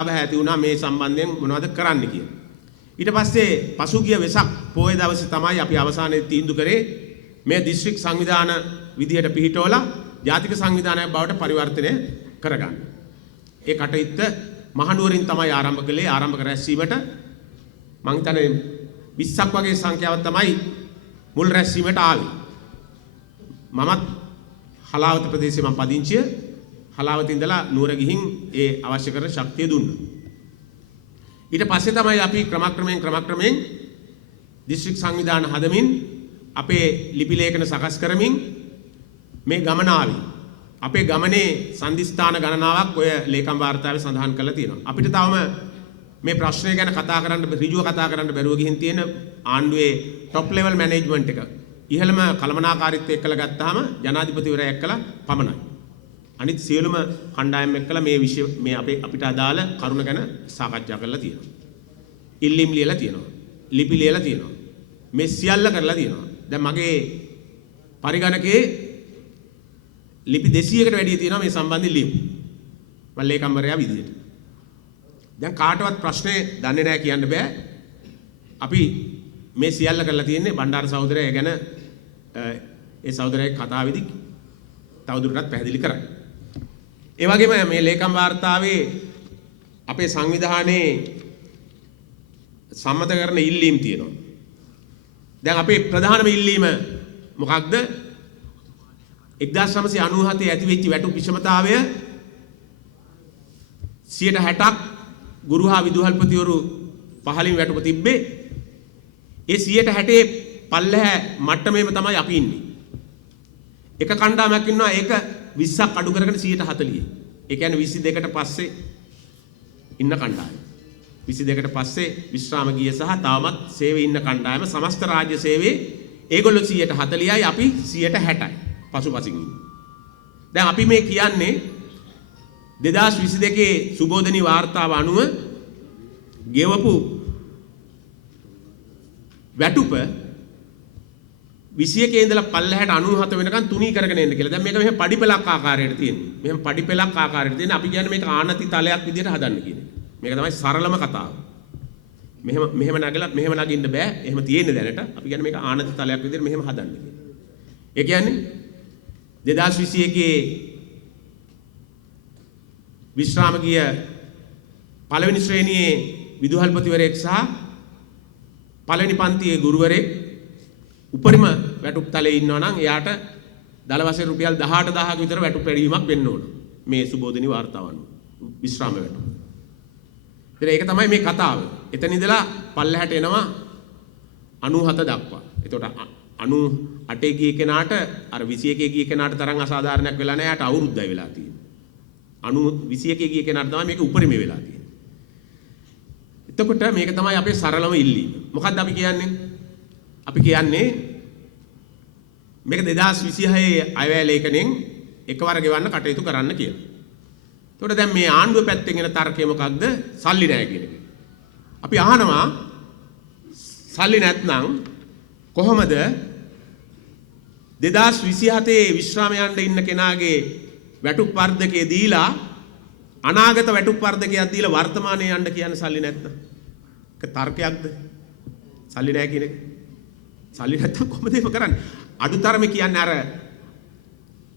ඇති වුණා මේ සම්බන්ධයෙන් මොනවද කරන්න කියලා. ඊට පස්සේ පසුගිය වෙසක් පොයේ දවසේ තමයි අපි අවසානයේ තීන්දුව කරේ මේ දිස්ත්‍රික් සංවිධාන විදියට පිහිටවලා ජාතික සංවිධානයක් බවට පරිවර්තනය කරගන්න. ඒ කටයුත්ත මහනුවරින් තමයි ආරම්භ කළේ. ආරම්භ රැස්වීමට මං හිතන්නේ 20ක් වගේ සංඛ්‍යාවක් තමයි මුල් රැස්වීමට ආවේ. මමත් හලාවත ප්‍රදේශයේ මම පදිංචිය. හලාවත ඉඳලා නුවර ගිහින් ඒ අවශ්‍ය කරන ශක්තිය දුන්නා. ඊට පස්සේ තමයි අපි ක්‍රමක්‍රමයෙන් දිස්ත්‍රික් සංවිධාන හදමින් අපේ ලිපි ලේඛන සකස් කරමින් මේ ගමන ආවේ. අපේ ගමනේ සම්දිස්ථාන ගණනාවක් ඔය ලේකම් වාර්තාවේ සඳහන් කරලා තියෙනවා. අපිට තවම මේ ප්‍රශ්නය ගැන ඍජුව කතා කරන්න බැරුව ගිහින් තියෙන ආණ්ඩුවේ টොප් ලෙවල් මැනේජ්මන්ට් එක ඉහළම කළමනාකාරීත්වය එක්කලා ගත්තාම ජනාධිපතිවරයා එක්කලා පමණයි. අනිත් සියලුම කණ්ඩායම් එක්කලා මේ විෂය මේ අපිට අදාළ කරුණ ගැන සාකච්ඡා කරලා තියෙනවා. ඉල්ලීම් ලියලා තියෙනවා. ලිපි ලියලා තියෙනවා. මේ සියල්ල කරලා තියෙනවා. දැන් මගේ පරිගණකයේ ලිපි 200කට වැඩි තියෙනවා මේ සම්බන්ධයෙන් ලියපු. මම ලේකම්වරයා විදියට. දැන් කාටවත් ප්‍රශ්නේ දන්නේ නැහැ කියන්න බෑ. අපි මේ සියල්ල කරලා තියෙන්නේ බණ්ඩාර සහෝදරයා ගැන ඒ සහෝදරයාගේ කතාවේදී තවදුරටත් පැහැදිලි කරයි. ඒ වගේම මේ ලේකම් වාර්තාවේ අපේ සංවිධානයේ සම්මත කරන ඉල්ලීම් තියෙනවා. දැන් අපේ ප්‍රධානම ඉල්ලීම මොකක්ද? 1997 ඇති වෙච්ච වැටුප් විෂමතාවය 60%ක් ගුරු හා විදුහල්පතිවරු පහලින් වැටුප තිබ්බේ. ඒ 60% පල්ලෙහැ මට්ටමේම තමයි අපි ඉන්නේ. එක කණ්ඩායමක් ඉන්නවා ඒක 20ක් අඩු කරගෙන 140. ඒ කියන්නේ 22කට පස්සේ ඉන්න කණ්ඩායම. 22කට පස්සේ විශ්‍රාම ගිය සහ තාමත් සේවයේ ඉන්න කණ්ඩායම සමස්ත රාජ්‍ය සේවයේ ඒගොල්ලෝ 140යි අපි 60යි. පසුපසින් ඉන්නේ. දැන් අපි මේ කියන්නේ 2022 සුබෝධනී වාර්තාව අනුව ගෙවපු වැටුප 21 ඉඳලා පල්ලෙහාට 97 වෙනකන් තුනී කරගෙන එන්න කියලා. දැන් මේක මෙහෙම පඩිපෙලක් ආකාරයට තියෙන්නේ. මෙහෙම පඩිපෙලක් ආකාරයට තියෙන අපි කියන්නේ මේක ආනති තලයක් විදිහට හදන්න කියන එක. මේක තමයි සරලම කතාව. මෙහෙම නගලා මෙහෙම නගින්න බෑ. එහෙම තියෙන්නේ දැනට. අපි කියන්නේ මේක ආනති තලයක් විදිහට මෙහෙම හදන්න කියන. ඒ කියන්නේ 2021 විශ්‍රාම ගිය පළවෙනි ශ්‍රේණියේ විදුහල්පතිවරයෙක් සහ පළවෙනි පන්තියේ ගුරුවරයෙක් උපරිම වැටුප් තලයේ ඉන්නවා නම් එයාට දල වශයෙන් රුපියල් 18000ක විතර වැටුප් වැඩිවීමක් වෙන්න ඕන. මේ සුබෝධනී වාර්තාව අනුව විශ්‍රාම වැටුප. ඒක තමයි මේ කතාව. එතන ඉඳලා පල්ලෙහාට එනවා 97 දක්වා. එතකොට 98 ගිය කෙනාට අර 21 ගිය කෙනාට තරම් අසාධාරණයක් වෙලා නැහැ. යාට අවුරුද්දයි වෙලා තියෙන්නේ. 21 ගිය කෙනාට තමයි මේක උපරිම වෙලා තියෙන්නේ. එතකොට මේක තමයි අපේ සරලම ඉල්ලීම. මොකක්ද අපි කියන්නේ? අපි කියන්නේ මේක 2026 අයවැය ලේඛනෙන් එකවර ගෙවන්න කටයුතු කරන්න කියලා. එතකොට දැන් මේ ආණ්ඩුව පැත්තෙන් එන තර්කය මොකක්ද? සල්ලි නැහැ කියන එක. අපි අහනවා සල්ලි නැත්නම් කොහොමද 2027 විශ්‍රාම යන්න ඉන්න කෙනාගේ වැටුප් වර්ධකයේ දීලා අනාගත වැටුප් වර්ධකයක් දීලා වර්තමානයේ යන්න කියන්නේ සල්ලි නැත්නම්? ඒක තර්කයක්ද? සල්ලි නැහැ කියන එක. සල්ලි නැත්නම් කොහොමද ඒක කරන්නේ? අඩුතරම කියන්නේ අර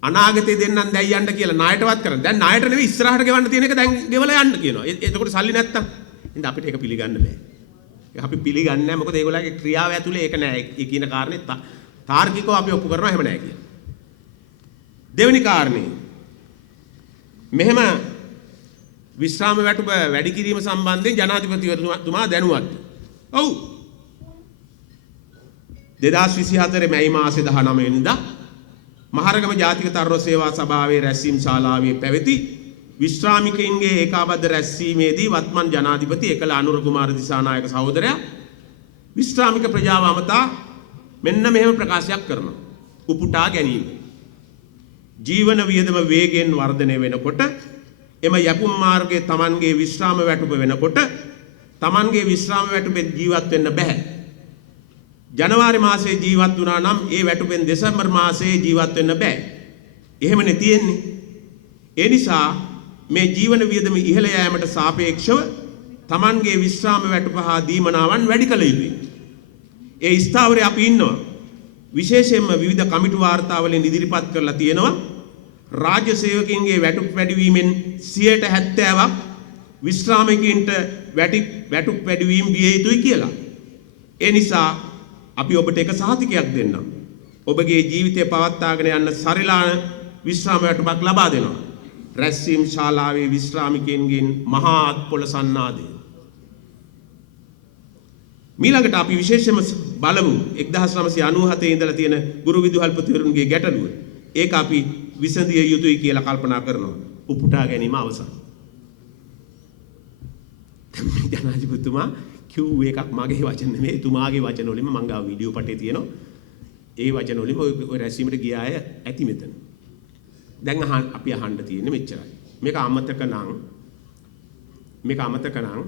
අනාගතේ දෙන්නම් දැන් යන්න කියලා ණයටවත් කරන්නේ. දැන් ණයට නෙවෙයි ඉස්සරහට ගෙවන්න තියෙන එක දැන් ගෙවලා යන්න කියනවා. එතකොට සල්ලි නැත්තම් ඉතින් අපිට ඒක පිළිගන්න බෑ. ඒක අපි පිළිගන්නේ නැහැ. මොකද ඒගොල්ලන්ගේ ක්‍රියාව ඇතුලේ ඒක නෑ. ඒ කියන කාරණේ තාර්කිකව අපි ඔප්පු කරනවා එහෙම නෑ කියලා. දෙවෙනි කාරණේ මෙහෙම විශ්‍රාම වැටුප වැඩි කිරීම සම්බන්ධයෙන් ජනාධිපතිතුමා දැනුවත්. ඔව්. 2024 මැයි මාසේ 19 වෙනිදා මහරගම ජාතික තරුණ සේවා සභාවේ රැස්වීම් ශාලාවේ පැවති විශ්‍රාමිකයින්ගේ ඒකාබද්ධ රැස්වීමේදී වත්මන් ජනාධිපති එකල අනුර කුමාර දිසානායක සහෝදරයා විශ්‍රාමික ප්‍රජාව අමතා මෙන්න මෙහෙම ප්‍රකාශයක් කරනවා. උපුටා ගැනීම. ජීවන වියදම වේගයෙන් වර්ධනය වෙනකොට එම යපුම් මාර්ගයේ Tamanගේ විශ්‍රාම වැටුප වෙනකොට Tamanගේ විශ්‍රාම වැටුපෙන් ජීවත් වෙන්න බෑ. ජනවාරි මාසයේ ජීවත් වුණා නම් ඒ වැටුපෙන් දෙසැම්බර් මාසයේ ජීවත් වෙන්න බෑ. එහෙමනේ තියෙන්නේ. ඒ නිසා මේ ජීවන වියදම ඉහළ යෑමට සාපේක්ෂව Tamanගේ විශ්‍රාම වැටුප හා දීමනාවන් වැඩි කළ යුතුයි. ඒ ස්ථාවරයේ අපි ඉන්නවා. විශේෂයෙන්ම විවිධ කමිටු වාර්තාවලින් ඉදිරිපත් කරලා තියෙනවා රාජ්‍ය සේවකයන්ගේ වැටුප් වැඩිවීමෙන් 70%ක් විශ්‍රාමිකයින්ට වැටුප් වැඩිවීම විය යුතුයි කියලා. ඒ නිසා අපි ඔබට එක සහතිකයක් දෙන්නම්. ඔබගේ ජීවිතය පවත්වාගෙන යන්න සරිලාන විශ්‍රාම වැටුපක් ලබා දෙනවා. රැස්වීම් ශාලාවේ විශ්‍රාමිකයන්ගෙන් මහා අත්පොළ සන්නාදය. මීළඟට අපි විශේෂයෙන්ම බලමු 1997 ඉඳලා තියෙන ගුරු විදුහල්පතිවරුන්ගේ ගැටලුව. ඒක අපි විසඳිය යුතුයි කියලා කල්පනා කරනවා. උපුටා ගැනීම අවසන්. ජනාධිපතිතුමා කිව් එකක් මගේ වචන නෙමෙයි එතුමාගේ වචන වලින්ම මං ගාව වීඩියෝ පටේ තියෙනවා. ඒ වචන වලින්ම ඔය රැස්වීමට ගිය අය ඇති මෙතන. දැන් අපි අහන්න තියෙන්නේ මෙච්චරයි. මේක අමතක නම්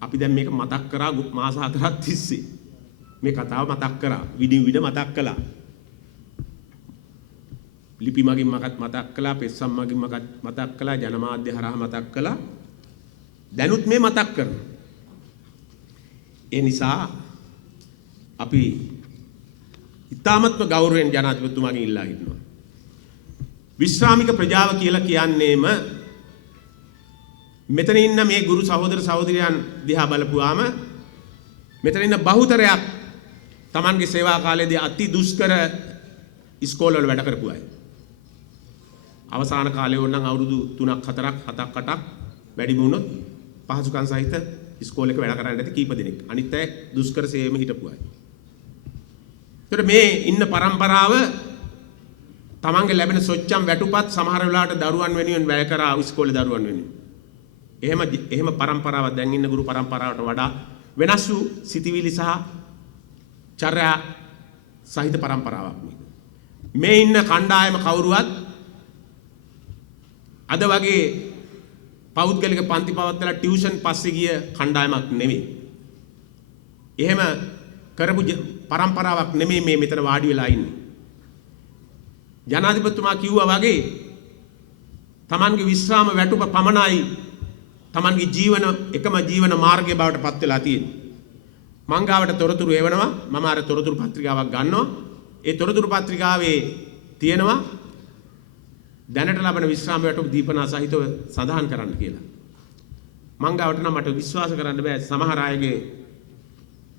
අපි දැන් මේක මතක් කරා මාස 4ක් තිස්සේ. මේ කතාව මතක් කරා. විඩින් විඩ මතක් කළා. ලිපි මගින් මතක් කළා, පෙස්සම් මගින් මතක් කළා, ජනමාධ්‍ය හරහා මතක් කළා. දැනුත් මේ මතක් කරනවා. ඒ නිසා අපි ඉතාමත්ම ගෞරවයෙන් ජනාධිපතිතුමාගෙන් ඉල්ලා හිටිනවා. විශ්‍රාමික ප්‍රජාව කියලා කියන්නේම මෙතන ඉන්න මේ ගුරු සහෝදර සහෝදරියන් දිහා බලපුවාම මෙතන ඉන්න බහුතරයක් Tamanගේ සේවා කාලයේදී අති දුෂ්කර ඉස්කෝලවල වැඩ කරපු අය. අවසාන කාලේ වුණනම් අවුරුදු 3ක් 4ක් 7ක් 8ක් වැඩිම වුණොත් පහසුකම් සහිත ඉස්කෝලේක වැඩ කරන්න ඇති කීප දෙනෙක්. අනිත් අය දුෂ්කර සේවෙම හිටපු අය. ඒතර මේ ඉන්න પરම්පරාව තමන්ගේ ලැබෙන සොච්චම් වැටුපත් සමහර වෙලාවට දරුවන් වෙනුවෙන් වැය කරා ඉස්කෝලේ දරුවන් වෙනුවෙන්. එහෙම પરම්පරාවක් දැන් ඉන්න ගුරු પરම්පරාවට වඩා වෙනස් වූ සිතිවිලි සහ චර්යා සහිත પરම්පරාවක් මේක. මේ ඉන්න කණ්ඩායම කවුරුවත් අද වගේ පෞද්ගලික පන්ති පවත්වලා ටියුෂන් පස්සේ ගිය කණ්ඩායමක් නෙමෙයි. එහෙම කරපු પરම්පරාවක් නෙමෙයි මේ මෙතන වාඩි වෙලා ඉන්නේ. ජනාධිපතිතුමා කිව්වා වගේ Tamanගේ විශ්‍රාම වැටුප පමණයි Tamanගේ එකම ජීවන මාර්ගය බවට පත් වෙලා තියෙන්නේ. මං ගාවට තොරතුරු එවනවා. මම අර තොරතුරු පත්‍රිකාවක් ගන්නවා. ඒ තොරතුරු පත්‍රිකාවේ තියෙනවා දැනට ලබන විශ්‍රාම වැටුප දීපනා සහිතව සඳහන් කරන්න කියලා. මං ගාවට නම් මට විශ්වාස කරන්න බෑ සමහර අයගේ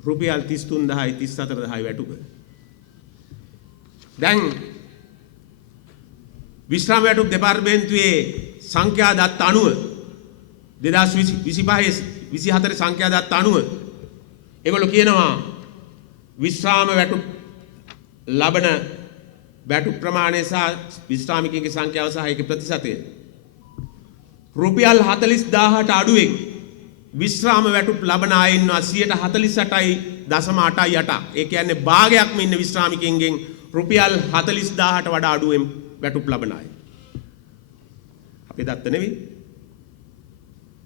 රුපියල් 33000යි 34000යි වැටුප. දැන් විශ්‍රාම වැටුප් දෙපාර්තමේන්තුවේ සංඛ්‍යා දත්ත අනුව 2025-24 සංඛ්‍යා දත්ත අනුව ඒගොල්ලෝ කියනවා විශ්‍රාම වැටුප් ලබන වැටුප් ප්‍රමාණය සහ විශ්‍රාමිකයන්ගේ සංඛ්‍යාව සහ ඒකේ ප්‍රතිශතය රුපියල් 40000ට අඩුවෙන් විශ්‍රාම වැටුප් ලබන අය ඉන්නවා 48.8%. ඒ කියන්නේ භාගයක්ම ඉන්න විශ්‍රාමිකයන්ගෙන් රුපියල් 40000ට වඩා අඩුවෙන් වැටුප් ලබන අය. අපේ දත්ත නෙවෙයි.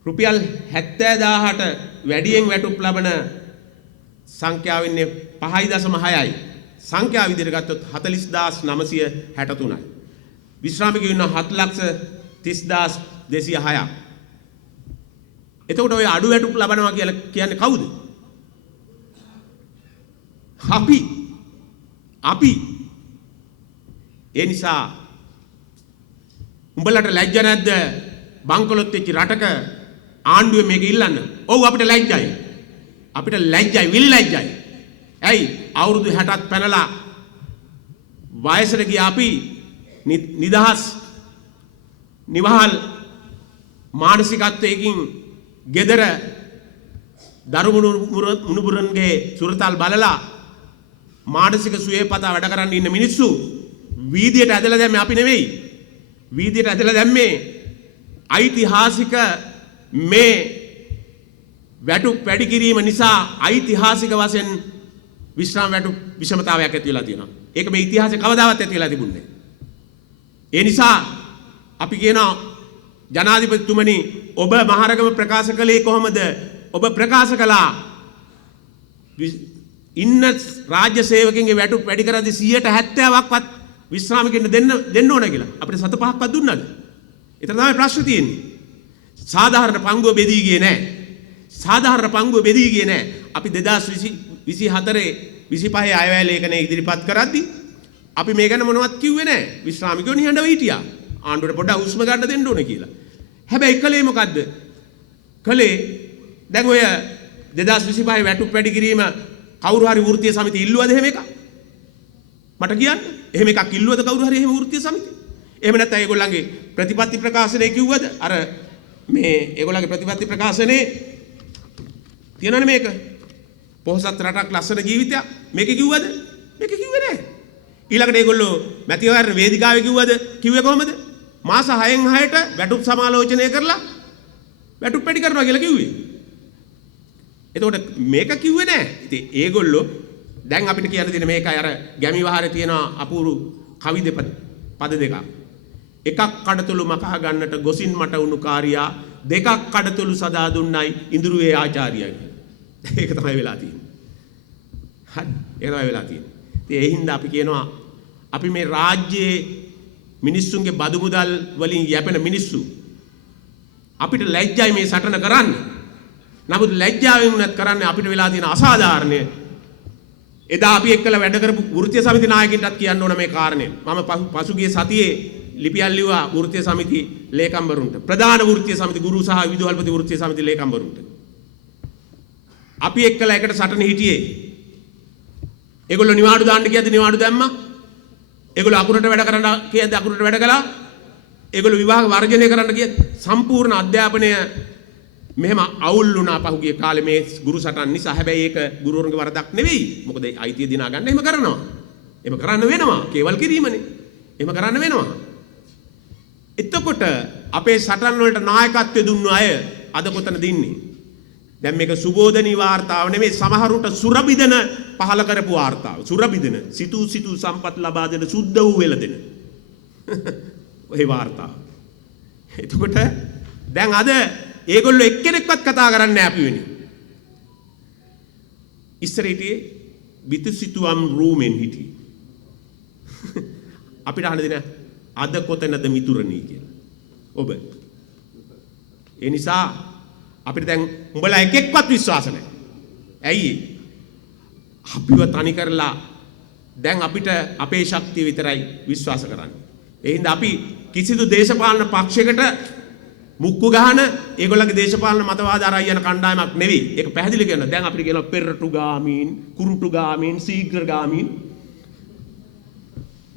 රුපියල් 70000ට වැඩියෙන් වැටුප් ලබන සංඛ්‍යාව ඉන්නේ 5.6යි. සංඛ්‍යාව විදිහට ගත්තොත් 40963යි. විශ්‍රාමිකයෝ ඉන්න 7,30,206ක්. එතකොට ඔය අඩු වැටුප් ලබනවා කියලා කියන්නේ කවුද? අපි. ඒ නිසා උඹලට ලැජ්ජ නැද්ද? බංකොලොත් වෙච්ච රටක ආණ්ඩුවේ මේක ඉල්ලන්න. ඔව් අපිට ලැජ්ජයි. අපිට ලැජ්ජයි, විල්ලැජ්ජයි. ඇයි? අවුරුදු 60ක් පැනලා වයසට ගිය අපි නිදහස් නිවහල් මානසිකත්වයකින් gedara දරුමුණුබුරන්ගේ සුරතල් බලලා මානසික සුවේ පතා වැඩ කරන්න ඉන්න මිනිස්සු වීදියට ඇදලා දැම්මේ අපි නෙවෙයි. වීදියට ඇදලා දැම්මේ ඓතිහාසික මේ වැටුප් වැඩි කිරීම නිසා ඓතිහාසික වශයෙන් විශ්‍රාම වැටුප් විෂමතාවයක් ඇති වෙලා තියෙනවා. ඒක මේ ඉතිහාසයේ කවදාවත් ඇති වෙලා තිබුණේ නැහැ. ඒ නිසා අපි කියනවා ජනාධිපතිතුමනි ඔබ මහරගම ප්‍රකාශ කළේ කොහොමද? ඔබ ප්‍රකාශ කළා ඉන්න රාජ්‍ය සේවකයන්ගේ වැටුප් වැඩි කරද්දී 70%ක්වත් විශ්‍රාමිකයන්ට දෙන්න ඕන කියලා. අපිට 7-5ක්වත් දුන්නාද? එතන තමයි ප්‍රශ්නේ තියෙන්නේ. සාධාරණ පංගුව බෙදී ගියේ නැහැ. සාධාරණ පංගුව බෙදී ගියේ නැහැ. අපි 2024 25 අයවැය ලේඛනය ඉදිරිපත් කරද්දී අපි මේ ගැන මොනවත් කිව්වේ නැහැ. විශ්‍රාමිකයෝ නිහඬව හිටියා. ආණ්ඩුවට පොඩ්ඩක් හුස්ම ගන්න දෙන්න ඕනේ කියලා. හැබැයි කලේ මොකද්ද? කලේ දැන් ඔය 2025 වැටුප් වැඩි කිරීම කවුරු හරි වෘත්තීය සමිතිය ඉල්ලුවද එහෙම එකක්? මට කියන්න. එහෙම එකක් ඉල්ලුවද කවුරු හරි එහෙම වෘත්තීය සමිතිය? එහෙම නැත්නම් ඒගොල්ලන්ගේ ප්‍රතිපත්ති ප්‍රකාශනයේ කිව්වද? අර මේ ඒගොල්ලන්ගේ ප්‍රතිපත්ති ප්‍රකාශනයේ තියෙනවනේ මේක. පොහොසත් රටක් ලස්සන ජීවිතයක් මේක කිව්වද? මේක කිව්වේ නැහැ. ඊළඟට ඒගොල්ලෝ මැතිවරණ වේදිකාවේ කිව්වද? කිව්වේ කොහමද? මාස 6න් 6ට වැටුප් සමාලෝචනය කරලා වැටුප් පැටි කරනවා කියලා කිව්වේ. එතකොට මේක කිව්වේ නැහැ. ඉතින් ඒගොල්ලෝ දැන් අපිට කියන්න දෙන මේකයි අර ගැමි වහරේ තියෙන අපූරු කවි පද දෙකක්. එකක් කඩතුළු මකා ගන්නට ගොසින් මට උණු කාර්යා දෙකක් කඩතුළු සදා දුන්නයි ඉඳුරුවේ ආචාර්යයි. ඒක තමයි වෙලා තියෙන්නේ. හරි. ඒක තමයි වෙලා තියෙන්නේ. ඉතින් ඒ හින්දා අපි කියනවා අපි මේ රාජ්‍යයේ මිනිස්සුන්ගේ බදු මුදල් වලින් යැපෙන මිනිස්සු අපිට ලැජ්ජයි මේ සටන කරන්න. නමුත් ලැජ්ජාවෙන් උනත් කරන්නේ අපිට වෙලා තියෙන අසාධාරණය. එදා අපි එක්කලා වැඩ කරපු වෘත්තීය සමිති නායකින්ටත් කියන්න ඕන මේ කාරණේ. මම පසුගිය සතියේ ලිපියක් ලිව්වා වෘත්තීය සමිති ලේකම්වරුන්ට. ප්‍රධාන වෘත්තීය සමිති ගුරු සහ විදුහල්පති වෘත්තීය සමිති ලේකම්වරුන්ට. අපි එක්කලා එකට සටන හිටියේ. ඒගොල්ලෝ නිවාඩු දාන්න කියද්දි නිවාඩු දැම්මා. ඒගොල්ලෝ අකුරට වැඩ කරන්න කියද්දි අකුරට වැඩ කළා. ඒගොල්ලෝ විභාග වර්ජනය කරන්න කියද්දි සම්පූර්ණ අධ්‍යාපනය මෙහෙම අවුල් වුණා පහුගිය කාලේ මේ ගුරු සටන් නිසා. හැබැයි ඒක ගුරුවරුන්ගේ වරදක් නෙවෙයි. මොකද අයිතිය දිනා ගන්න එහෙම කරනවා. එහෙම කරන්න වෙනවා. කේවල් කිරීමනේ. එහෙම කරන්න වෙනවා. එතකොට අපේ සටන් වලට නායකත්වය දුන්නු අය අද කොතනද ඉන්නේ? දැන් මේක සුබෝධනී වාර්තාව නෙමෙයි සමහරුන්ට සුරබිදන පහල කරපු වාර්තාව. සුරබිදන සිටු සම්පත් ලබා දෙන සුද්ධ වූ වෙලදෙන. ඔය වාර්තාව. එතකොට දැන් අද ඒගොල්ලෝ එක්කෙනෙක්වත් කතා කරන්නේ නැහැ අපි වෙන්නේ. ඉස්සර හිටියේ විතුසිතුවම් රූමෙන් හිටියේ. අපිට අහන්න දෙන අද කොතනද මිතුරණී කියලා. ඔබ. ඒ නිසා අපිට දැන් උඹලා එකෙක්වත් විශ්වාස නැහැ. ඇයි? අපිව තනි කරලා දැන් අපිට අපේ ශක්තිය විතරයි විශ්වාස කරන්නේ. ඒ හින්දා අපි කිසිදු දේශපාලන පක්ෂයකට මුක්කු ගහන ඒගොල්ලන්ගේ දේශපාලන මතවාද අරයි යන කණ්ඩායමක් නෙවෙයි. ඒක පැහැදිලි කරනවා. දැන් අපිට කියනවා පෙරටුගාමීන්, කුරුටුගාමීන්, ශීඝ්‍රගාමීන්.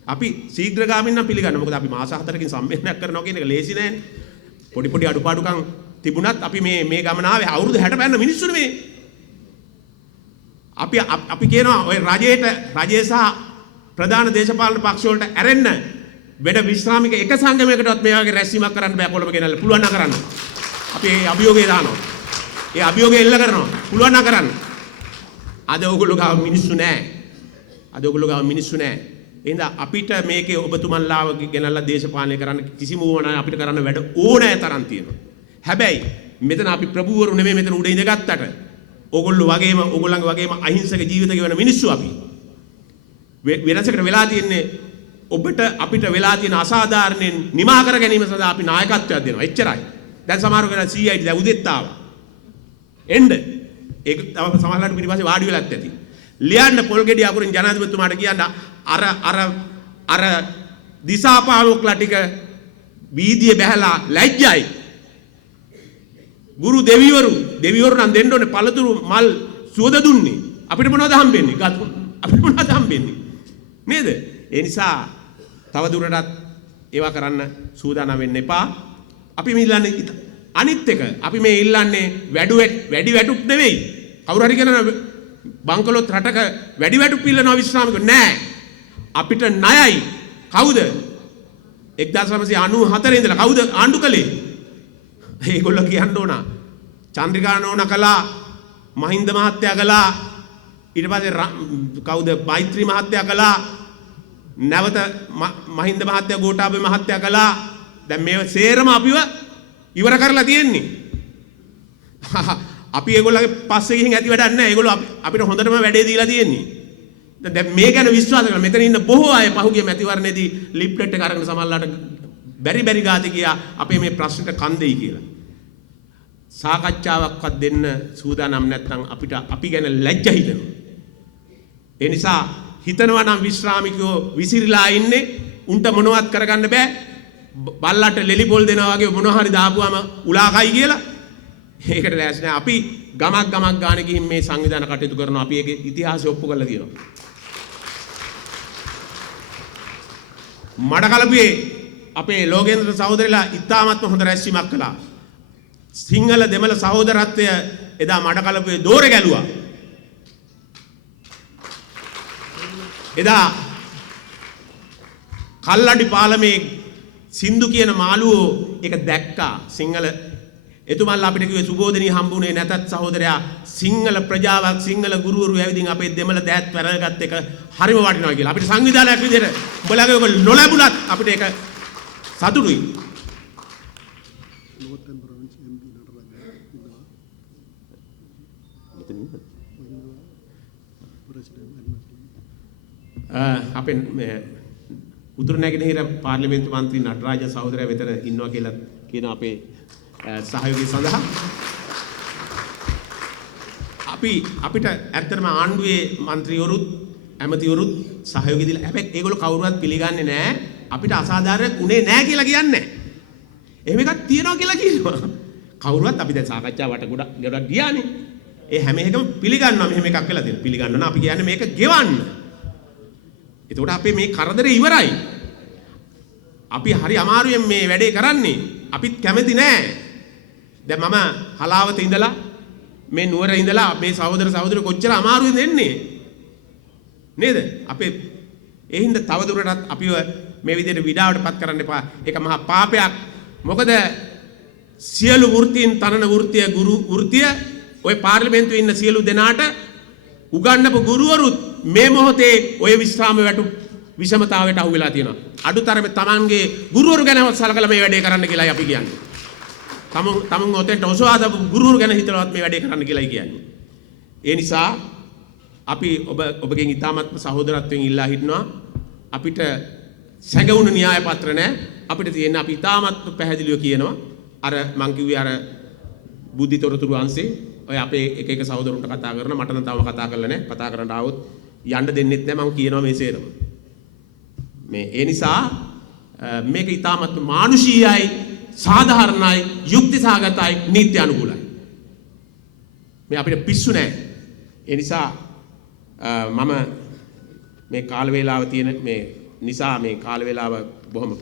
අපි ශීඝ්‍රගාමීන් නම් පිළිගන්නවා. මොකද අපි මාස 4කින් සම්මේලනයක් කරනවා කියන එක ලේසි නෑනේ. පොඩි අඩුපාඩුකම් තිබුණත් අපි මේ ගමන ආවේ අවුරුදු 60 පැන්න මිනිස්සු නෙමෙයි. අපි කියනවා ඔය රජයේ සහ ප්‍රධාන දේශපාලන පක්ෂ වලට ඇරෙන්න වෙන විශ්‍රාමික එක සංගමයකටවත් මේ වගේ රැස්වීමක් කරන්න බෑ කොළඹ ගෙනල්ලා. පුළුවන් නම් කරන්න. අපි ඒ අභියෝගය දානවා. ඒ අභියෝගය එල්ල කරනවා. පුළුවන් නම් කරන්න. අද ඕගොල්ලෝ ගාව මිනිස්සු නැහැ. එහෙනම් අපිට මේකේ ඔබතුමන්ලාව ගෙනල්ලා දේශපාලනය කරන්න කිසිම ඕනෑ අපිට කරන්න වැඩ ඕනෑ තරම් තියෙනවා. හැබැයි මෙතන අපි ප්‍රභූවරු නෙමෙයි මෙතන උඩ ඉඳගත්තට ඕගොල්ලන්ගේ වගේම අහිංසක ජීවිත ගෙවන මිනිස්සු අපි. වෙනසකට වෙලා තියෙන්නේ ඔබට අපිට වෙලා තියෙන අසාධාරණෙන් නිමා කර ගැනීම සඳහා අපි නායකත්වයක් දෙනවා. එච්චරයි. දැන් සමහරව කරලා CID දැන් උදෙත් ආවා. එන්න. ඒක තව සමහරලාට පිටිපස්සේ වාඩි වෙලත් ඇති. ලියන්න පොල් ගෙඩි අකුරින් ජනාධිපතිතුමාට කියන්න අර දිසාපාවොක්ලා ටික වීදියේ බැහැලා ලැජ්ජයි. ගුරු දෙවිවරු නම් දෙන්න ඕනේ පළතුරු මල් සුවඳ දුන්නේ. අපිට මොනවද හම්බෙන්නේ? අපිට මොනවද හම්බෙන්නේ? නේද? ඒ නිසා තව දුරටත් ඒවා කරන්න සූදානම් වෙන්න එපා. අපි මේ ඉල්ලන්නේ අනිත් එක අපි මේ ඉල්ලන්නේ වැඩි වැටුප් නෙවෙයි. කවුරු හරි කියන බංකලොත් රටක වැඩි වැටුප් ඉල්ලනවා විශ්‍රාමිකව නෑ. අපිට ණයයි. කවුද? 1994 ඉඳලා කවුද ආණ්ඩු කළේ? ඒගොල්ලෝ කියන්න ඕන. චන්ද්‍රිකා නෝනා කළා, මහින්ද මහත්තයා කළා, ඊට පස්සේ කවුද මෛත්‍රී මහත්තයා කළා, නැවත මහින්ද මහත්තයා ගෝඨාභය මහත්තයා කළා. දැන් මේව සේරම අපිව ඉවර කරලා තියෙන්නේ. අපි ඒගොල්ලන්ගේ පස්සේ ගිහින් ඇති වැඩක් නැහැ. ඒගොල්ලෝ අපිට හොඳටම වැඩේ දීලා තියෙන්නේ. දැන් මේ ගැන විශ්වාස කරලා මෙතන ඉන්න බොහෝ අය පහුගිය මැතිවරණයේදී ලිප්ලෙට් එක අරගෙන සමහරලාට බැරි ගාති ගියා අපේ මේ ප්‍රශ්නට කන් දෙයි කියලා. සාකච්ඡාවක්වත් දෙන්න සූදානම් නැත්නම් අපිට අපි ගැන ලැජ්ජ හිතෙනවා. ඒ නිසා හිතනවා නම් විශ්‍රාමිකයෝ විසිරීලා ඉන්නේ උන්ට මොනවත් කරගන්න බෑ. බල්ලට ලෙලි පොල් දෙනවා වගේ මොනවා හරි දාපුවාම උලාකයි කියලා. ඒකට ලෑස්ති නැහැ. අපි ගමක් ගාන ගිහින් මේ සංවිධාන කටයුතු කරනවා. අපි ඒකේ ඉතිහාසය ඔප්පු කරලා තියෙනවා. මඩකලපුවේ අපේ ලෝකේන්ද්‍ර සහෝදරලා ඉතාමත්ම හොඳ රැස්වීමක් කළා. සිංහල දෙමළ සහෝදරත්වය එදා මඩකලපුවේ දෝරේ ගැලුවා. එදා කල්ලඩි පාලමේ සින්දු කියන මාළුවෝ ඒක දැක්කා. සිංහල එතුමන්ලා අපිට කිව්වේ සුබෝධනී හම්බුනේ නැතත් සහෝදරයා සිංහල ප්‍රජාවක් සිංහල ගුරුවරු ඇවිදින් අපේ දෙමළ දෑත් වැරගත් එක හරිම වටිනවා කියලා. අපිට සංවිධානයක් විදිහට උඹලගේ ඔක නොලැබුණත් අපිට ඒක සතුටුයි. අපේ උතුරු නැගෙනහිර පාර්ලිමේන්තු මන්ත්‍රී නටරාජ සහෝදරයා මෙතන ඉන්නවා කියලා කියන අපේ සහයෝගය සඳහා අපිට ඇත්තටම ආණ්ඩුවේ മന്ത്രിවරුත් ඇමතිවරුත් සහයෝගය දීලා හැබැයි ඒගොල්ලෝ කවුරුවත් පිළිගන්නේ නැහැ අපිට අසාධාරණයක් උනේ නැහැ කියලා කියන්නේ. එහෙම එකක් තියනවා කියලා කියනවා. කවුරුවත් අපි දැන් සාකච්ඡා වට ගොඩක් ගියානේ. ඒ හැම එකම පිළිගන්නවා මෙහෙම එකක් කියලා තියෙනවා. පිළිගන්නවා නම් අපි කියන්නේ මේක ගෙවන්න. එතකොට අපේ මේ කරදරේ ඉවරයි. අපි හරි අමාරුවෙන් මේ වැඩේ කරන්නේ. අපිත් කැමති නෑ. දැන් මම හලාවත ඉඳලා මේ නුවර ඉඳලා මේ සහෝදර කොච්චර අමාරුවෙන්ද එන්නේ. නේද? අපේ ඒ හින්දා තවදුරටත් අපිව මේ විදිහට විඩාවටපත් කරන්න එපා. ඒක මහා පාපයක්. මොකද සියලු වෘත්තීන් තනන වෘත්තිය ගුරු වෘත්තිය ඔය පාර්ලිමේන්තුවේ ඉන්න සියලු දෙනාට උගන්වපු ගුරුවරුත් මේ මොහොතේ ඔය විශ්‍රාම වැටු විෂමතාවයට අහු වෙලා තියෙනවා. අඩුතරමේ Tamanගේ ගුරුවරු ගැන සලකලා මේ වැඩේ කරන්න කියලායි අපි කියන්නේ. තමුන් ඔතෙන්ට ඔසවාදපු ගුරුවරු ගැන හිතලවත් මේ වැඩේ කරන්න කියලායි කියන්නේ. ඒ නිසා අපි ඔබගෙන් ඉතාමත්ම සහෝදරත්වයෙන් ඉල්ලා හිටනවා අපිට සැඟවුණු න්‍යාය පත්‍ර නැහැ. අපිට තියෙන අපි ඉතාමත්ම පැහැදිලිව කියනවා අර මං කිව්වේ අර බුද්ධි තොරතුරු අංශේ ඔය අපේ එක සහෝදරුන්ට කතා කරන මට නම් තාම කතා කරලා නැහැ. කතා කරන්න ආවොත් යන්න දෙන්නෙත් නැහැ. මම කියනවා මේ සේරම. මේ ඒ නිසා මේක ඉතාමත් මානුෂීයයි සාධාරණයි යුක්ති සහගතයි නීති අනුකූලයි. මේ අපිට පිස්සු නැහැ. ඒ නිසා මම මේ කාල වේලාව තියෙන මේ නිසා මේ කාල වේලාව බොහොම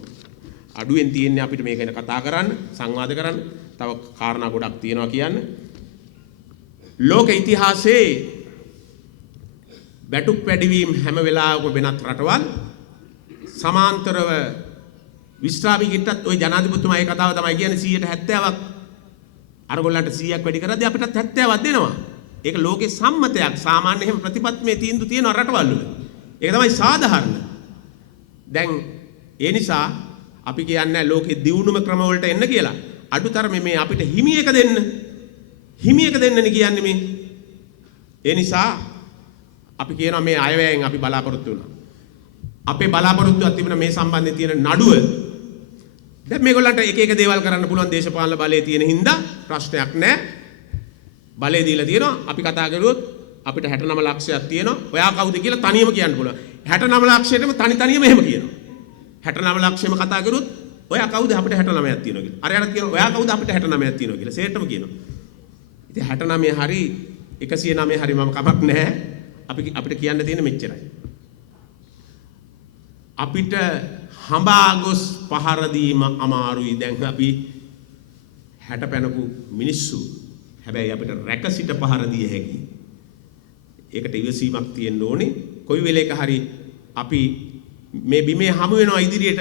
අඩුවෙන් තියෙන්නේ අපිට මේක ගැන කතා කරන්න සංවාද කරන්න. තව කාරණා ගොඩක් තියෙනවා කියන්න. ලෝක ඉතිහාසයේ බැටුක් වැඩිවීම හැම වෙලාවකම වෙනත් රටවල් සමාන්තරව විශ්‍රාමිකින්ටත් ওই ජනාධිපතිතුමා ඒ කතාව තමයි කියන්නේ 70ක් අරගොල්ලන්ට 100ක් වැඩි කරද්දී අපිටත් 70ක් දෙනවා. ඒක ලෝකේ සම්මතයක්. සාමාන්‍ය එහෙම ප්‍රතිපත්තිමේ තීන්දුව තියෙන රටවල් වල. ඒක තමයි සාධාරණ. දැන් ඒ නිසා අපි කියන්නේ ලෝකේ දියුණුම ක්‍රම වලට එන්න කියලා. අඩුතරමේ මේ අපිට හිමි එක දෙන්න. හිමි එක දෙන්නනේ කියන්නේ මේ. ඒ නිසා අපි කියනවා මේ අයවැයෙන් අපි බලාපොරොත්තු වෙනවා. අපේ බලාපොරොත්තුවක් තිබුණ මේ සම්බන්ධයෙන් තියෙන නඩුව දැන් මේගොල්ලන්ට එක දේවල් කරන්න පුළුවන් දේශපාලන බලය තියෙන හින්දා ප්‍රශ්නයක් නැහැ. බලය දීලා තියෙනවා. අපි කතා කරුවොත් අපිට 69 ලක්ෂයක් තියෙනවා. ඔයා කවුද කියලා තනියම කියන්න පුළුවන්. 69 ලක්ෂයටම තනියම එහෙම කියනවා. 69 ලක්ෂෙම කතා කරුවොත් ඔයා කවුද අපිට 69ක් තියෙනවා කියලා. අරයට කියනවා ඔයා කවුද අපිට 69ක් තියෙනවා කියලා. සේටම කියනවා. ඉතින් 69 හරි 109 හරි මම කමක් නැහැ. අපිට කියන්න තියෙන මෙච්චරයි. අපිට හඹා ගොස් පහර දීම අමාරුයි. දැන් අපි 60 පැනපු මිනිස්සු. හැබැයි අපිට රැක සිට පහර දිය හැකියි. ඒකට ඉවසීමක් තියෙන්න ඕනේ. කොයි වෙලේක හරි අපි මේ බිමේ හමු වෙනවා ඉදිරියට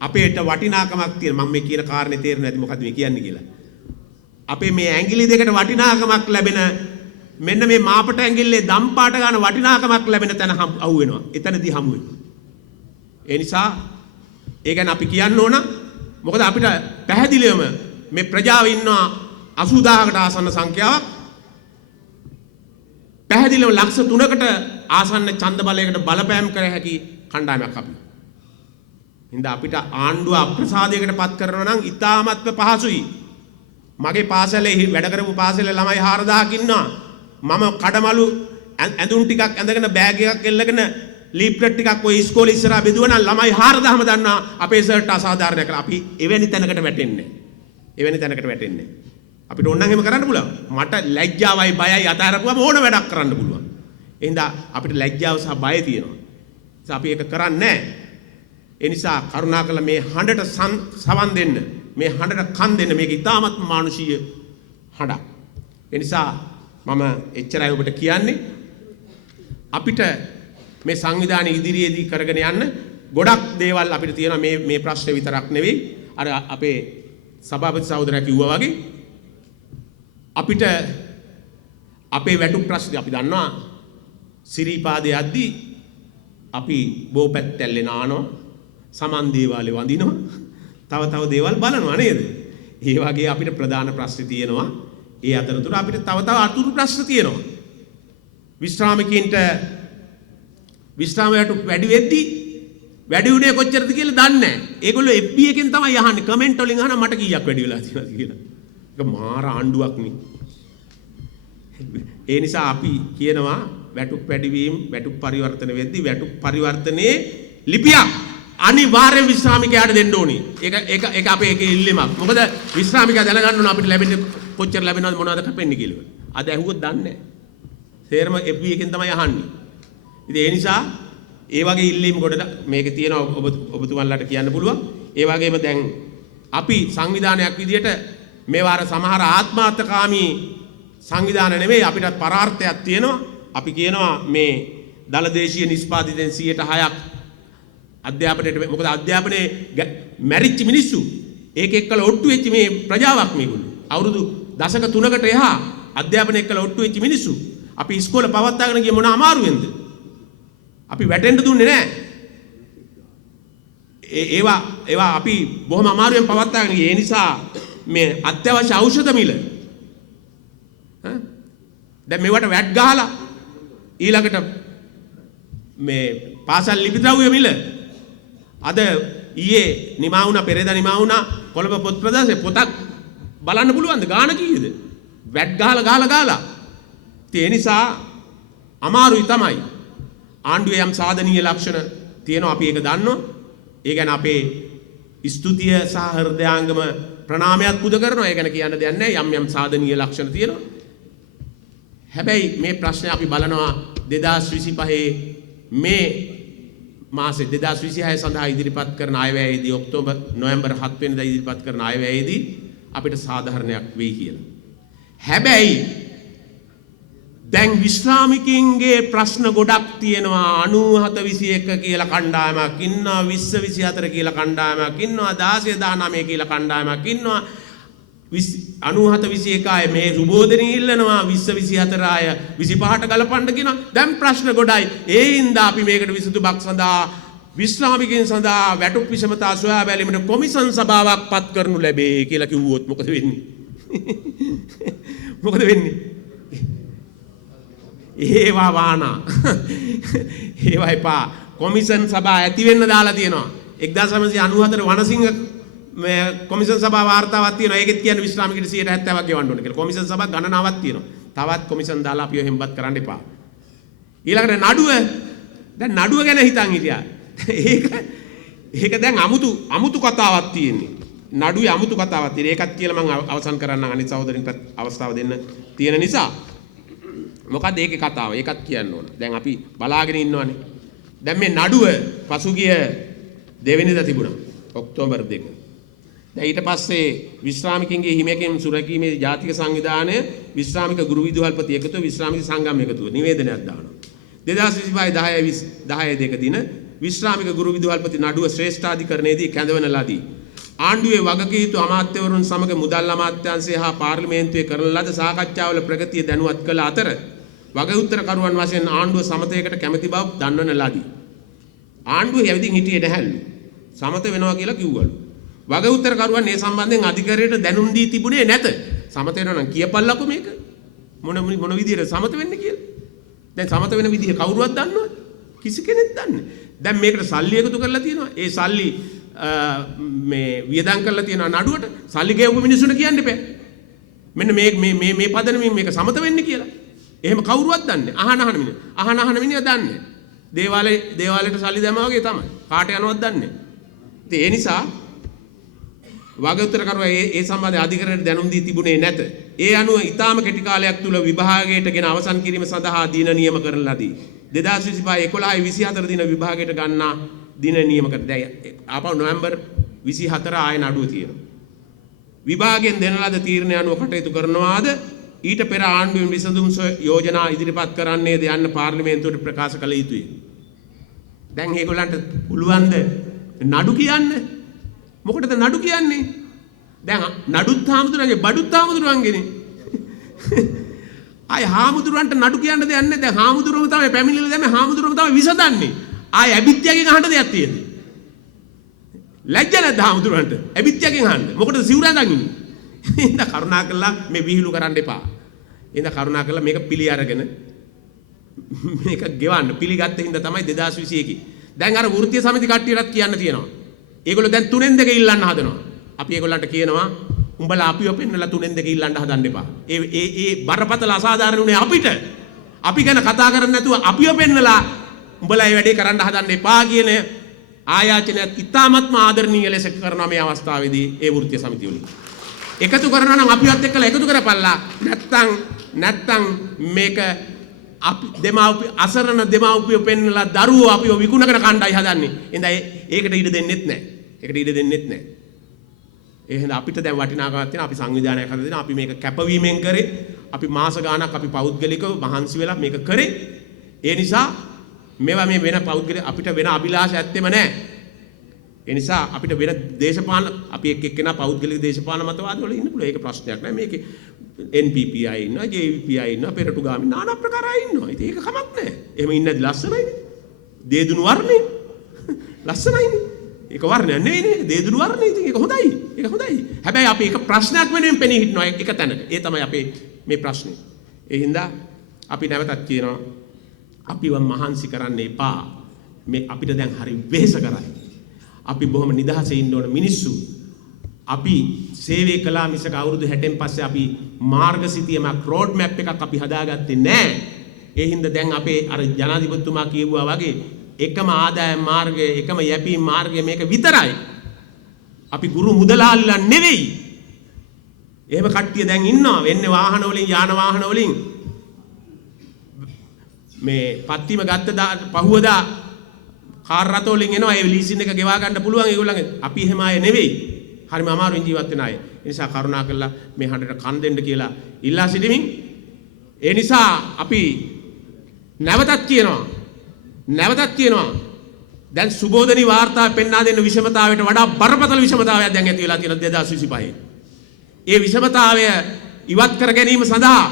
අපේට වටිනාකමක් තියෙන. මම මේ කියන කාරණේ තේරෙන්නේ නැති මොකද්ද මේ කියන්නේ කියලා. අපේ මේ ඇඟිලි දෙකට වටිනාකමක් ලැබෙන මෙන්න මේ මාපට ඇඟිල්ලේ දම් පාට ගන්න වටිනාකමක් ලැබෙන තැන අහු වෙනවා. එතනදී හමු වෙනවා. ඒ නිසා ඒ ගැන අපි කියන්න ඕන. මොකද අපිට පැහැදිලිවම මේ ප්‍රජාව ඉන්නවා 80000කට ආසන්න සංඛ්‍යාවක්. පැහැදිලිව ලක්ෂ 3කට ආසන්න ඡන්ද බලයකට බලපෑම් කර හැකි කණ්ඩායමක් අපි. හින්දා අපිට ආණ්ඩුව අප්‍රසාදයකට පත් කරනවා නම් ඉතාමත්ම පහසුයි. මගේ පාසලේ වැඩ කරපු පාසලේ ළමයි 4000ක් ඉන්නවා. මම කඩමලු ඇඳුම් ටිකක් ඇඳගෙන බෑග් එකක් එල්ලගෙන ලීප්ලට් ටිකක් ඔය ඉස්කෝලේ ඉස්සරහා බෙදුවා නම් ළමයි 4000ම දන්නා අපේ සර්ට් අසාධාරණ කියලා. අපි එවැනි තැනකට වැටෙන්නේ නැහැ. අපිට ඕන නම් එහෙම කරන්න පුළුවන්. මට ලැජ්ජාවයි බයයි අතාරපුවම ඕන වැඩක් කරන්න පුළුවන්. එහෙනම් අපිට ලැජ්ජාව සහ බය තියෙනවා. ඒත් අපි ඒක කරන්නේ නැහැ. ඒ නිසා කරුණාකරලා මේ හඬට සවන් දෙන්න. මේ හඬට කන් දෙන්න. මේක ඉතාමත්ම මානුෂීය හඬක්. ඒ නිසා මම එච්චරයි ඔබට කියන්නේ. අපිට මේ සංවිධානය ඉදිරියේදී කරගෙන යන්න ගොඩක් දේවල් අපිට තියෙනවා. මේ ප්‍රශ්නේ විතරක් නෙවෙයි. අර අපේ සභාපති සහෝදරයා කිව්වා වගේ අපිට අපේ වැටුප් ප්‍රශ්නේ අපි දන්නවා. සිරිපාදේ යද්දී අපි බෝපැත් ඇල්ලේ නානවා. සමන් දේවාලේ වඳිනවා. තව දේවල් බලනවා නේද? ඒ වගේ අපිට ප්‍රධාන ප්‍රශ්න තියෙනවා. ඒ අතරතුර අපිට තව අතුරු ප්‍රශ්න තියෙනවා. විශ්‍රාමිකයින්ට විශ්‍රාමයට වැඩි වෙද්දී වැඩි උනේ කොච්චරද කියලා දන්නේ නැහැ. ඒගොල්ලෝ FB එකෙන් තමයි අහන්නේ. කමෙන්ට් වලින් අහන මට කීයක් වැඩි වෙලා තියෙනවද කියලා. ඒක මාර ආණ්ඩුවක් නේ. ඒ නිසා අපි කියනවා වැටුප් වැඩිවීම වැටුප් පරිවර්තන වෙද්දී වැටුප් පරිවර්තනයේ ලිපියක් අනිවාර්යෙන් විශ්‍රාමිකයාට දෙන්න ඕනේ. ඒක අපේ එක ඉල්ලීමක්. මොකද විශ්‍රාමිකයා දැනගන්න ඕන අපිට ලැබෙන්නේ කොච්චර ලැබෙනවද මොනවද කපෙන්නේ කියලා. අද ඇහුවොත් දන්නේ නැහැ. සේරම FB එකෙන් තමයි අහන්නේ. ඉතින් ඒ නිසා ඒ වගේ ඉල්ලීම් ගොඩ මේකේ තියෙනවා ඔබතුමන්ලාට කියන්න පුළුවන්. ඒ වගේම දැන් අපි සංවිධානයක් විදියට මේවාර සමහර ආත්මාර්ථකාමී සංවිධාන නෙවෙයි අපිටත් පරාර්ථයක් තියෙනවා. අපි කියනවා මේ දලදේශීය නිෂ්පාදිතෙන් 106ක් අධ්‍යාපනයට මොකද අධ්‍යාපනයේ මැරිච්ච මිනිස්සු ඒක එක්කලා ඔට්ටු වෙච්ච මේ ප්‍රජාවක් මේගොල්ලෝ. අවුරුදු දශක 3කට එහා අධ්‍යාපනය එක්කලා ඔට්ටු වෙච්ච මිනිස්සු. අපි ඉස්කෝලේ පවත්වාගෙන ගියේ මොන අමාරුවෙන්ද? අපි වැටෙන්න දුන්නේ නැහැ. ඒවා අපි බොහොම අමාරුවෙන් පවත්වාගෙන ගියේ. ඒ නිසා මේ අත්‍යවශ්‍ය ඖෂධ මිල දැන් මේවට වැට් ගහලා ඊළඟට මේ පාසල් ලිපි ද්‍රව්‍ය මිල අද ඊයේ නිමා වුණා පෙරේදා නිමා වුණා කොළඹ පොත් ප්‍රදර්ශනයේ පොතක් බලන්න පුළුවන්ද ගාන කීයද? වැට් ගහලා ඒ නිසා අමාරුයි තමයි. ආණ්ඩුවේ යම් සාධනීය ලක්ෂණ තියෙනවා අපි ඒක දන්නවා. ඒ ගැන අපේ ස්තුතිය සහ හෘදයාංගම ප්‍රණාමයක් පුද කරනවා. ඒ ගැන කියන්න දෙයක් නැහැ. යම් සාධනීය ලක්ෂණ තියෙනවා. හැබැයි මේ ප්‍රශ්නේ අපි බලනවා 2025 මේ මාසේ 2026 සඳහා ඉදිරිපත් කරන අයවැයේදී නොවැම්බර් 7 වෙනිදා ඉදිරිපත් කරන අයවැයේදී අපිට සාධාරණයක් වෙයි කියලා. හැබැයි දැන් විශ්‍රාමිකයින්ගේ ප්‍රශ්න ගොඩක් තියෙනවා. 9721 කියලා කණ්ඩායමක් ඉන්නවා, 2024 කියලා කණ්ඩායමක් ඉන්නවා, 1619 කියලා කණ්ඩායමක් ඉන්නවා. 9721 අය මේ සුබෝධනී ඉල්ලනවා, 2024 අය 25ට ගලපන්න කියනවා. දැන් ප්‍රශ්න ගොඩයි. ඒ හින්දා අපි මේකට විසඳුමක් සඳහා විශ්‍රාමිකයන් සඳහා වැටුප් විෂමතා සොයා බැලීමට කොමිසම් සභාවක් පත් කරනු ලැබේ කියලා කිව්වොත් මොකද වෙන්නේ? මොකද වෙන්නේ? ඒවා වානා ඒවා එපා. කොමිෂන් සභා ඇති වෙන්න දාලා තියෙනවා. 1994 වනසිංහ මේ කොමිෂන් සභා වාර්තාවක් තියෙනවා. ඒකෙත් කියන්නේ විශ්‍රාමිකයට 70ක් ගෙවන්න ඕනේ කියලා. කොමිෂන් සභා ගණනාවක් තියෙනවා. තවත් කොමිෂන් දාලා අපිව හෙම්බත් කරන්න එපා. ඊළඟට දැන් නඩුව ගැන හිතන් හිටියා. ඒක දැන් අමුතු කතාවක් තියෙන්නේ. නඩුවේ අමුතු කතාවක් තියෙන්නේ. ඒකත් කියලා මම අවසන් කරන්නම් අනිත් සහෝදරින්ට අවස්ථාව දෙන්න තියෙන නිසා. මොකද ඒකේ කතාව ඒකත් කියන්න ඕන. දැන් අපි බලාගෙන ඉන්නවනේ. දැන් මේ නඩුව පසුගිය දෙවෙනිදා තිබුණා. ඔක්තෝබර් 2. දැන් ඊට පස්සේ විශ්‍රාමිකයන්ගේ හිමියකින් සුරැකීමේ ජාතික සංවිධානය විශ්‍රාමික ගුරු විදුහල්පති එකතුව විශ්‍රාමික සංගම් එකතුව නිවේදනයක් දානවා. 2025 10 දින විශ්‍රාමික ගුරු විදුහල්පති නඩුව ශ්‍රේෂ්ඨාධිකරණයේදී කැඳවන ලදී. ආණ්ඩුවේ වගකීම් යුතු අමාත්‍යවරුන් සමග මුදල් අමාත්‍යාංශය හා පාර්ලිමේන්තුවේ කරන ලද සාකච්ඡාවල ප්‍රගතිය දැනුවත් කළ අතර වගඋත්තරකරුවන් වශයෙන් ආණ්ඩුව සමතයකට කැමැති බව දන්වන ලදී. ආණ්ඩුව යවිදින් හිටියේ නැහැලු. සමත වෙනවා කියලා කිව්වලු. වගඋත්තරකරුවන් මේ සම්බන්ධයෙන් අධිකාරියට දැනුම් දී තිබුණේ නැත. සමත වෙනවා නම් කියපල්ලකෝ මේක. මොන විදියට සමත වෙන්නේ කියලා. දැන් සමත වෙන විදිය කවුරුවත් දන්නවද? කිසි කෙනෙක් දන්නේ. දැන් මේකට සල්ලි එකතු කරලා තියෙනවා. ඒ සල්ලි මේ වියදම් කරලා තියෙන නඩුවට සල්ලි ගෙවපු මිනිස්සුන්ට කියන්න එපා. මෙන්න මේ පදනමින් මේක සමත වෙන්නේ කියලා. එහෙම කවුරුවත් දන්නේ අහන මිනිහ. අහන මිනිහ දන්නේ. දේවාලයට සල්ලි දැම්මා වගේ තමයි. කාට යනවද දන්නේ. ඉතින් ඒ නිසා වගඋත්තරකරුවා ඒ සම්බන්ධ අධිකරණයට දැනුම් දී තිබුණේ නැත. ඒ අනුව ඊටාම කෙටි කාලයක් තුල විභාගයට ගෙන අවසන් කිරීම සඳහා දින නියම කරන ලදී. 2025 11 24 දින විභාගයට ගන්නා දින නියම කර. දැන් ආපහු නොවැම්බර් 24 ආයෙ නඩුව තියෙනවා. විභාගයෙන් දෙන ලද තීරණය අනුව කටයුතු කරනවාද ඊට පෙර ආණ්ඩුවෙන් විසඳුම් යෝජනා ඉදිරිපත් කරන්නේද යන්න පාර්ලිමේන්තුවට ප්‍රකාශ කළ යුතුයි. දැන් මේගොල්ලන්ට පුළුවන්ද නඩු කියන්න? මොකටද නඩු කියන්නේ? දැන් නඩුත් හාමුදුරන්ගේ බඩුත් හාමුදුරන්ගේනේ. ආය හාමුදුරන්ට නඩු කියන්න දෙයක් නැහැ. දැන් හාමුදුරුවම තමයි පැමිණිලා දැම්මේ හාමුදුරුවම තමයි විසඳන්නේ. ආය ඇබිත්‍යාගෙන් අහන්න දෙයක් තියෙන්නේ. ලැජ්ජ නැද්ද හාමුදුරන්ට? ඇබිත්‍යාගෙන් අහන්න. මොකටද සිවුරඳන් ඉන්නේ? ඉඳ කරුණා කළා මේ විහිළු කරන්න එපා. ඉඳ කරුණා කළා මේක පිළි අරගෙන මේක ගෙවන්න. පිළිගත්ත හින්දා තමයි 2021 දැන් අර වෘත්තීය සමිති කට්ටියටත් කියන්න තියෙනවා. ඒගොල්ලෝ දැන් 3-2 ඉල්ලන්න හදනවා. අපි ඒගොල්ලන්ට කියනවා උඹලා අපිව පෙන්නලා 3-2 ඉල්ලන්න හදන්න එපා. ඒ බරපතල අසාධාරණ උනේ අපිට. අපි ගැන කතා කරන්නේ නැතුව අපිව පෙන්නලා උඹලා මේ වැඩේ කරන්න හදන්න එපා කියන ආයාචනයත් ඉතාමත්ම ආදරණීය ලෙස කරනවා මේ අවස්ථාවේදී ඒ වෘත්තීය සමිතිය වලින්. එකතු කරනවා නම් අපිවත් එක්කලා එකතු කරපල්ලා. නැත්තම් මේක අපි දෙමාපිය අසරණ දෙමාපිය පෙන්නලා දරුවෝ අපිව විකුණගෙන කණ්ඩායි හදන්නේ. එහෙනම් ඒකට ඉඩ දෙන්නෙත් නැහැ. ඒකට ඉඩ දෙන්නෙත් නැහැ. එහෙනම් අපිට දැන් වටිනාකමක් තියෙනවා. අපි සංවිධානයක් හදලා දෙනවා. අපි මේක කැපවීමෙන් කරේ. අපි මාස ගාණක් අපි පෞද්ගලිකව මහන්සි වෙලා මේක කරේ. ඒ නිසා මේවා මේ වෙන පෞද්ගලික අපිට වෙන අභිලාෂ ඇත්තෙම නැහැ. ඒ නිසා අපිට වෙන දේශපාලන අපි එක්කෙනා පෞද්ගලික දේශපාලන මතවාද වල ඉන්න පුළුවන්. ඒක ප්‍රශ්නයක් නෑ. මේකේ NPP අය ඉන්නවා, JVP අය ඉන්නවා, පෙරටුගාමි নানা ප්‍රකාර අය ඉන්නවා. ඉතින් ඒක කමක් නෑ. එහෙම ඉන්නද ලස්සනයිනේ. දේදුණු වර්ණේ. ලස්සනයිනේ. ඒක වර්ණයක් නෙවෙයිනේ. දේදුණු වර්ණේ. ඉතින් ඒක හොඳයි. ඒක හොඳයි. හැබැයි අපි ඒක ප්‍රශ්නයක් වෙනුවෙන් පෙනී හිටනවා එක තැනක. ඒ තමයි අපේ මේ ප්‍රශ්නේ. ඒ හින්දා අපි නැවතත් කියනවා අපිව මහන්සි කරන්න එපා. මේ අපිට දැන් හරි වෙහෙස කරයි. අපි බොහොම නිදහසේ ඉන්න ඕන මිනිස්සු. අපි සේවය කළා මිසක අවුරුදු 60න් පස්සේ අපි මාර්ගසිතියමක් රෝඩ් මැප් එකක් අපි හදාගත්තේ නැහැ. ඒ හින්දා දැන් අපේ අර ජනාධිපතිතුමා කියුවා වගේ එකම ආදායම් මාර්ගය, එකම යැපීම් මාර්ගය මේක විතරයි. අපි ගුරු මුදලාලිලා නෙවෙයි. එහෙම කට්ටිය දැන් ඉන්නවා. වෙන්නේ වාහන වලින්, යාන වාහන වලින් මේ පත්තිම ගත්ත පහුවදා කාර් රත වලින් එනවා. ඒ ලීසින් එක ගෙවා ගන්න පුළුවන් ඒගොල්ලන්ගේ. අපි එහෙම අය නෙවෙයි. හරිම අමාරුවෙන් ජීවත් වෙන අය. ඒ නිසා කරුණා කරලා මේ හඬට කන් දෙන්න කියලා ඉල්ලා සිටිමින් ඒ නිසා අපි නැවතත් කියනවා දැන් සුබෝධනි වාර්තාව පෙන්වා දෙන්න විෂමතාවයට වඩා බරපතල විෂමතාවයක් දැන් ඇති වෙලා තියෙනවා 2025. ඒ විෂමතාවය ඉවත් කර ගැනීම සඳහා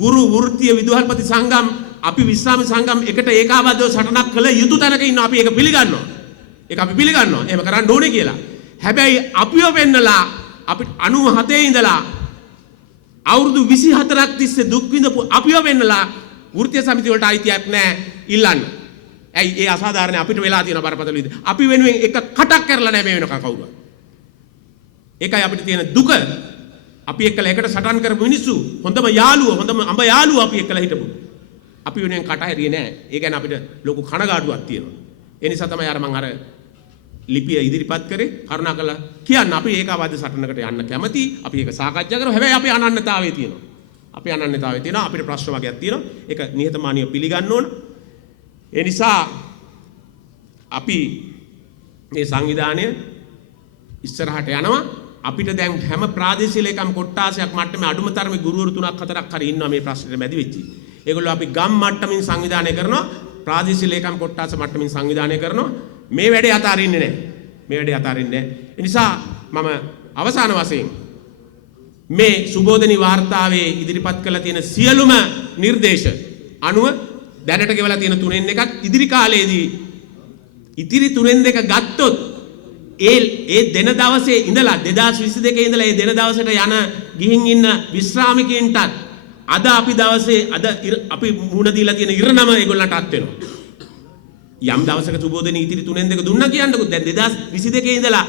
ගුරු වෘත්තීය විදුහල්පති සංගම් අපි විශ්‍රාම සංගම් එකට ඒකාබද්ධව සටනක් කළ යුතු තැනක ඉන්නවා. අපි ඒක පිළිගන්නවා. එහෙම කරන්න ඕනේ කියලා. හැබැයි අපිව වෙන්නලා අපි 97 ඉඳලා අවුරුදු 24ක් තිස්සේ දුක් විඳපු අපිව වෙන්නලා වෘත්තීය සමිති වලට අයිතියක් නැහැ ඉල්ලන්න. ඇයි ඒ අසාධාරණ අපිට වෙලා තියෙන බරපතල විදිහ. අපි වෙනුවෙන් එක කටක් කරලා නැහැ මේ වෙනකන් කවුරුවත්. ඒකයි අපිට තියෙන දුක. අපි එක්කලා එකට සටන් කරපු මිනිස්සු හොඳම අඹ යාළුවෝ අපි එක්කලා හිටපු. අපි වෙනුවෙන් කට හැරියේ නැහැ. ඒ කියන්නේ අපිට ලොකු කනගාටුවක් තියෙනවා. ඒ නිසා තමයි අර මම අර ලිපිය ඉදිරිපත් කරේ. කරුණාකරලා කියන්න අපි ඒකාබද්ධ සටනකට යන්න කැමති. අපි ඒක සාකච්ඡා කරමු. හැබැයි අපි අනන්‍යතාවයේ තියෙනවා. අපිට ප්‍රශ්න වගේක් තියෙනවා. ඒක නිහතමානීව පිළිගන්න ඕන. ඒ නිසා අපි මේ සංවිධානය ඉස්සරහට යනවා. අපිට දැන් හැම ප්‍රාදේශීය ලේකම් කොට්ටාසයක් මට්ටමේ අඩුම තරමේ ගුරුවරු 3-4ක් හරි ඉන්නවා මේ ප්‍රශ්නෙට මැදි වෙච්චි. ඒගොල්ලෝ අපි ගම් මට්ටමින් සංවිධානය කරනවා. ප්‍රාදේශීය ලේකම් කොට්ටාස මට්ටමින් සංවිධානය කරනවා. මේ වැඩේ අතාරින්නේ නැහැ. ඒ නිසා මම අවසාන වශයෙන් මේ සුබෝධනි වාර්තාවේ ඉදිරිපත් කළ තියෙන සියලුම නිර්දේශ අනුව දැනට ගෙවලා තියෙන 3න් එකක් ඉදිරි කාලයේදී ඉතිරි 3න් දෙක ගත්තොත් ඒ දෙන දවසේ ඉඳලා 2022 ඉඳලා ඒ දෙන දවසට යන ගිහින් ඉන්න විශ්‍රාමිකයින්ටත් අද අපි දවසේ අපි මුණ දීලා තියෙන ඉරණම ඒගොල්ලන්ට අත් වෙනවා. යම් දවසක සුබෝධන ඉතිරි 3න් 2 දුන්නා කියන්නකො. දැන් 2022 ඉඳලා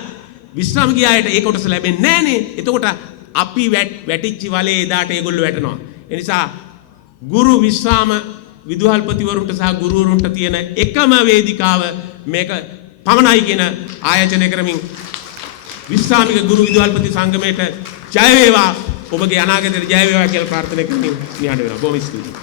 විශ්‍රාම ගියායට ඒ කොටස ලැබෙන්නේ නැහනේ. එතකොට අපි වැටිච්ච වලේ එදාට ඒගොල්ලෝ වැටෙනවා. ඒ නිසා ගුරු විශ්‍රාම විදුහල්පතිවරුන්ට සහ ගුරුවරුන්ට තියෙන එකම වේදිකාව මේක පමණයි කියන ආයෝජනය කරමින් විශ්‍රාමික ගුරු විදුහල්පති සංගමයට ජය වේවා. ඔබගේ අනාගතයට ජය වේවා කියලා ප්‍රාර්ථනා කරමින් නිහඬ වෙනවා. බොහොම ස්තුතියි.